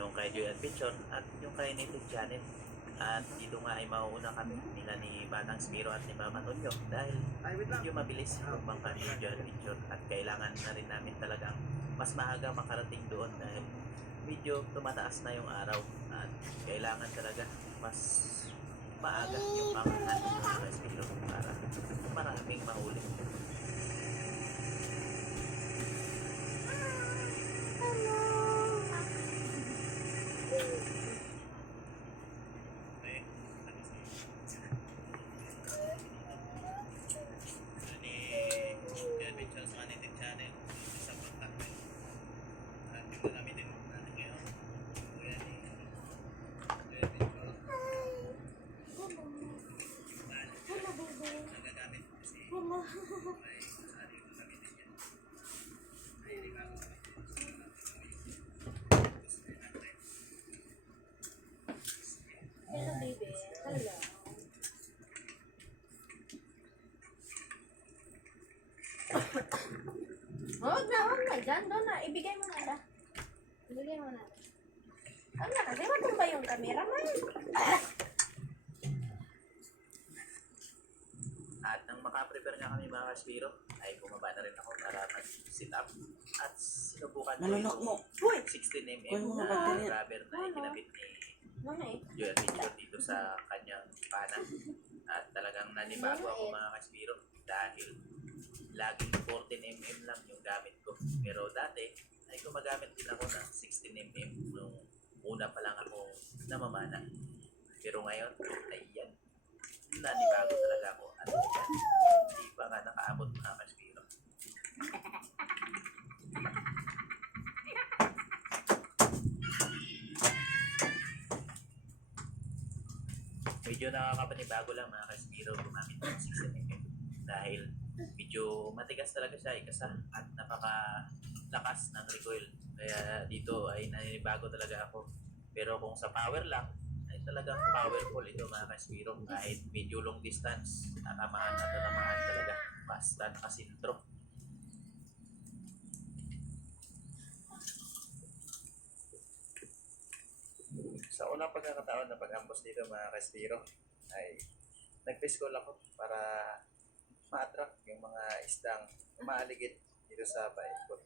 yung kay Joy Adventure at yung kay Native Channel. At dito nga ay mauuna kami nila ni Batang Spiro at ni Mama Tonyo dahil medyo mabilis yung bangka ni Joy Adventure at kailangan na rin namin talagang mas maaga makarating doon dahil medyo tumataas na yung araw at kailangan talaga mas maaga yung pangalan ng mga Spiro para maraming mahuli. Hello, baby. Hello. Huwag na. Diyan, doon na. Ibigay mo na. Ibigay mo na. Huwag na kasi matumba yung camera mo. At nang makaprepare nga kami mga Kaspiro, ay bumaba na rin ako para mag-sit up. At sinubukan ko Nalunok mo. yung 16mm na rubber na ikinabit ni Mama eh. Joy Adventure dito sa kanyang pana. At talagang nanibago ako mga Kaspiro dahil laging 14mm lang yung gamit ko. Pero dati ay gumagamit din ako ng 16mm nung una pa lang ako namamana. Pero ngayon ay yan. Nanibago talaga ako at yan. Hindi pa nga nakaabot mga Kaspiro. Medyo nakakapanibago lang mga Kaspiro gumamit ng 16mm dahil medyo matigas talaga siya ikasa at napakalakas ng recoil. Kaya dito ay naninibago talaga ako. Pero kung sa power lang, ay talagang powerful ito mga Kaspiro. Kahit medyo long distance, natamaan talaga. Basta nakasintro. Sa unang pagkakataon na pag-ambos dito mga Kaspiro, ay nag-fish call ako para ma-attract yung mga isdang umaaligid dito sa paikot.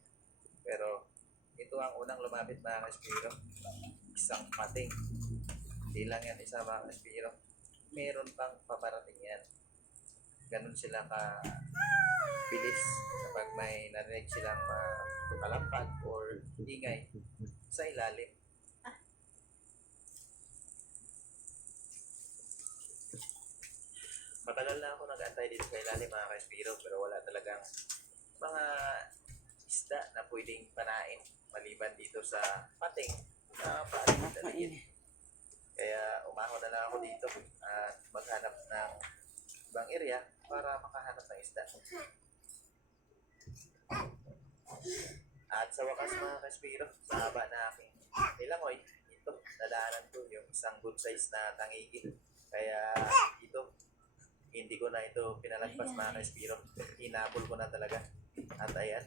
Pero ito ang unang lumapit mga Kaspiro. Isang pating. Hindi lang yan isa mga Kaspiro. Meron pang paparating yan. Ganun sila ka bilis kapag may narinig silang makalampag or ingay sa ilalim. Matagal na ako nag-antay dito sa ilalim mga Kaspiro pero wala talagang mga isda na pwedeng panain maliban dito sa pating na paaligid na rin. Kaya umahon na lang ako dito at maghanap ng ibang area para makahanap ng isda. At sa wakas mga Kaspiro, sa haba na aking nilangoy, ito, nadaanan ko yung isang good size na tangigin. Kaya ito, hindi ko na ito pinalagpas mga Kaspiro. Hinabol ko na talaga. At ayan.